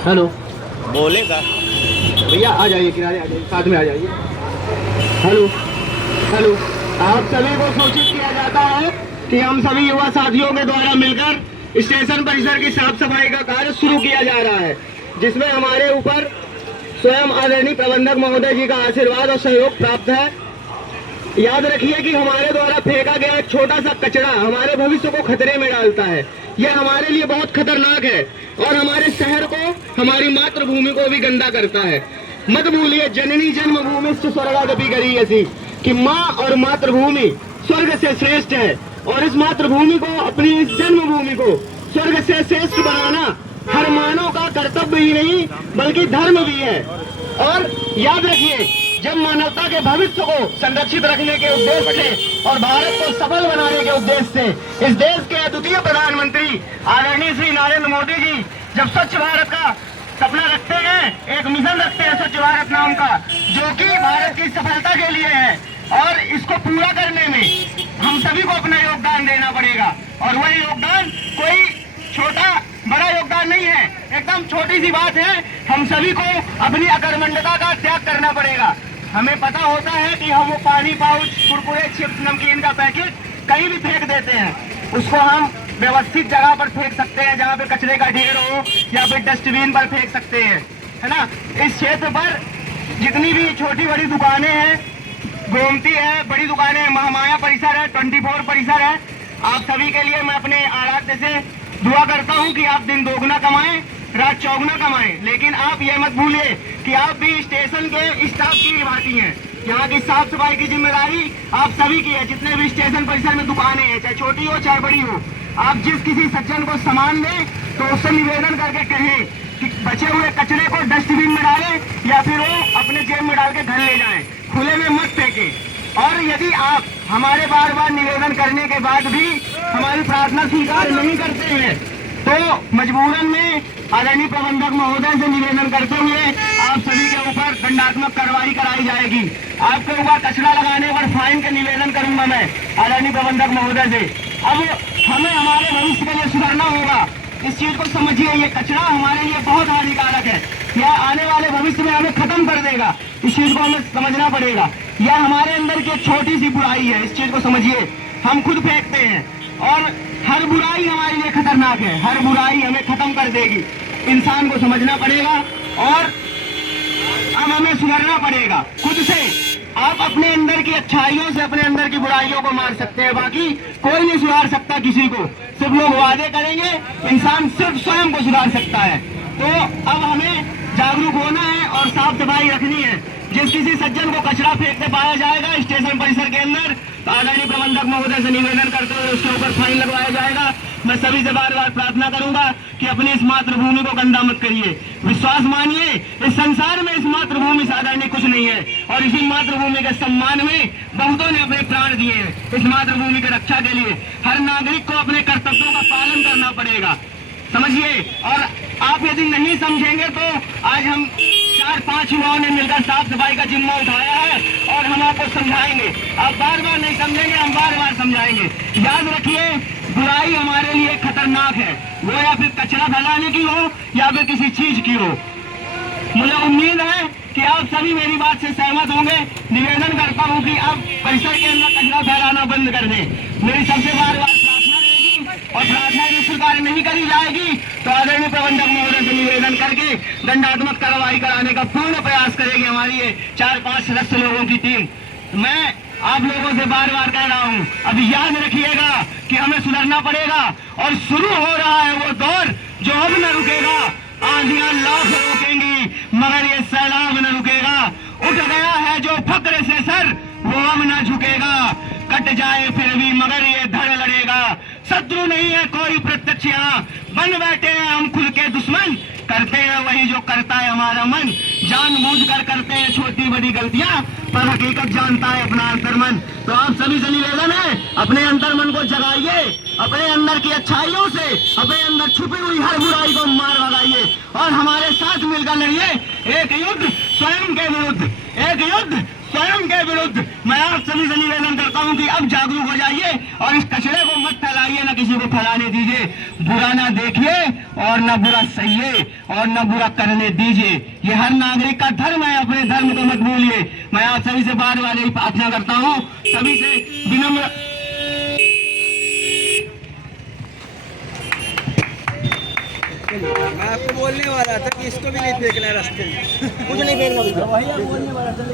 Hello बोलेगा। भैया, आ जाइए किनारे, आ जाइए, साथ में आ जाइए। Hello hello. आप सभी को सूचित किया जाता है कि हम सभी युवा साथियों के द्वारा मिलकर स्टेशन परिसर की साफ सफाई का कार्य शुरू किया जा रहा है, जिसमें हमारे ऊपर स्वयं आदरणीय प्रबंधक महोदय जी का आशीर्वाद और सहयोग प्राप्त है। याद रखिए कि हमारे द्वारा फेंका गया एक छोटा सा कचरा हमारे भविष्य को खतरे में डालता है। यह हमारे लिए बहुत खतरनाक है और हमारे शहर को, हमारी मातृभूमि को भी गंदा करता है। मत भूलिए, जननी जन्मभूमि स्वर्गादपि गरीयसी, कि माँ और मातृभूमि स्वर्ग से श्रेष्ठ है, और इस मातृभूमि को, अपनी इस जन्मभूमि को स्वर्ग से श्रेष्ठ बनाना हर मानव का कर्तव्य ही नहीं बल्कि धर्म भी है। और याद रखिए, जब मानवता के भविष्य को संरक्षित रखने के उद्देश्य से और भारत को सफल बनाने के उद्देश्य से इस देश के अद्वितीय प्रधानमंत्री आदरणीय श्री नरेंद्र मोदी जी जब स्वच्छ भारत का सपना रखते हैं, एक मिशन रखते हैं स्वच्छ भारत नाम का, जो कि भारत की सफलता के लिए है, और इसको पूरा करने में हम सभी को अपना योगदान देना पड़ेगा। और वह योगदान कोई छोटा बड़ा योगदान नहीं है, एकदम छोटी सी बात है। हम सभी को अपनी अकर्मण्यता का त्याग करना पड़ेगा। हमें पता होता है कि हम वो पानी, पाउच, कुरकुरे, चिप्स, नमकीन का पैकेट कहीं भी फेंक देते हैं। उसको हम व्यवस्थित जगह पर फेंक सकते हैं, जहाँ पे कचरे का ढेर हो, या फिर डस्टबिन पर फेंक सकते हैं, है ना। इस क्षेत्र पर जितनी भी छोटी बड़ी दुकानें हैं, गोमती है, बड़ी दुकानें हैं, महामाया परिसर है, 24 परिसर है, आप सभी के लिए मैं अपने आराध्य से दुआ करता हूं कि आप दिन दोगुना कमाएं, रात चौगुना कमाएं। लेकिन आप ये मत भूलिए कि आप भी स्टेशन के स्टाफ की निभाती हैं। यहाँ की साफ सफाई की जिम्मेदारी आप सभी की है। जितने भी स्टेशन परिसर में दुकानें हैं, चाहे छोटी हो चाहे बड़ी हो, आप जिस किसी सज्जन को सामान दें तो उससे निवेदन करके कहें कि बचे हुए कचरे को डस्टबिन में डालें, या फिर वो अपने जेब में डाल के घर ले जाएं, खुले में मत फेंकें। और यदि आप हमारे बार बार निवेदन करने के बाद भी हमारी प्रार्थना स्वीकार नहीं करते हैं, तो मजबूरन में आदरणीय प्रबंधक महोदय से निवेदन करते हुए आप सभी के ऊपर दंडात्मक कार्रवाई कराई जाएगी। आपके ऊपर कचरा लगाने पर फाइन का निवेदन करूंगा मैं आदरणीय प्रबंधक महोदय से। अब हमें हमारे भविष्य के लिए सुधरना होगा। इस चीज को समझिए, ये कचरा हमारे लिए बहुत हानिकारक है। यह आने वाले भविष्य में हमें खत्म कर देगा। इस चीज को हमें समझना पड़ेगा। यह हमारे अंदर की एक छोटी सी बुराई है, इस चीज को समझिए। हम खुद फेंकते हैं, और हर बुराई हमारे लिए खतरनाक है। हर बुराई हमें खत्म कर देगी। इंसान को समझना पड़ेगा, और अब हमें सुधरना पड़ेगा खुद से। आप अपने अंदर की अच्छाइयों से अपने अंदर की बुराइयों को मार सकते हैं, बाकी कोई नहीं सुधार सकता किसी को। सिर्फ लोग वादे करेंगे, इंसान सिर्फ स्वयं को सुधार सकता है। तो अब हमें जागरूक होना है और साफ सफाई रखनी है। जिस किसी सज्जन को कचरा फेंकते पाया जाएगा स्टेशन परिसर के अंदर, तो आदरणीय प्रबंधक महोदय से निवेदन करते हुए उसके ऊपर फाइन लगवाया जाएगा। मैं सभी से बार बार प्रार्थना करूंगा कि अपनी इस मातृभूमि को गंदा मत करिए। विश्वास मानिए, इस संसार में इस मातृभूमि से आदरणीय कुछ नहीं है, और इसी मातृभूमि के सम्मान में बहुतों ने अपने प्राण दिए हैं। इस मातृभूमि की रक्षा के लिए हर नागरिक को अपने कर्तव्यों का पालन करना पड़ेगा, समझिए। और आप यदि नहीं समझेंगे तो आज हम 4-5 युवाओं ने मिलकर साफ सफाई का जिम्मा उठाया है, और हम आपको समझाएंगे। आप बार बार नहीं समझेंगे, हम बार बार समझाएंगे। याद रखिए, बुराई हमारे लिए खतरनाक है, वो या फिर कचरा फैलाने की हो या फिर किसी चीज की हो। मुझे उम्मीद है कि आप सभी मेरी बात से सहमत होंगे। निवेदन करता हूं कि अब परिसर के अंदर कचरा फैलाना बंद कर दें। मेरी सबसे बार बार प्रार्थना रहेगी, और प्रार्थना यदि स्वीकार नहीं करी जाएगी तो आदरणीय प्रबंधक महोदय से निवेदन करके दंडात्मक कार्रवाई कराने का पूर्ण प्रयास करेगी हमारी ये 4-5 सदस्य लोगों की टीम। मैं आप लोगों से बार बार कह रहा हूं, अब याद रखिएगा कि हमें सुधरना पड़ेगा, और शुरू हो रहा है वो दौर जो अब न रुकेगा। आंधियां लाख रोकेंगी मगर ये सैलाब न रुकेगा। उठ गया है जो फक्र से सर, वो अब न झुकेगा। कट जाए फिर भी मगर ये धड़ लड़ेगा। शत्रु नहीं है कोई प्रत्यक्ष, यहाँ बन बैठे हैं हम खुद के दुश्मन। करते हैं वही जो करता है हमारा मन, जानबूझकर करते हैं छोटी बड़ी गलतियां, पर हकीकत जानता है अपना अंतर्मन। तो आप सभी से निवेदन है, अपने अंतर्मन को जगाइए, अपने अंदर की अच्छाइयों से अपने अंदर छुपी हुई हर बुराई को मार लगाइए, और हमारे साथ मिलकर लड़िए एक युद्ध स्वयं के विरुद्ध, एक युद्ध स्वयं के विरुद्ध। मैं आप सभी से निवेदन करता हूं कि अब जागरूक हो जाइए, और इस कचरे को मत फैलाइए, ना किसी को फैलाने दीजिए। बुरा ना देखिए और न बुरा सहिए और न बुरा करने दीजिए। ये हर नागरिक का धर्म है, अपने धर्म को मत भूलिए। मैं आप सभी से बार बार यही प्रार्थना करता हूँ, सभी से विनम्र। मैं आपको बोलने वाला था कि इसको भी नहीं फेंकना रास्ते में। कुछ नहीं फेंकना भैया, बोलने वाला था।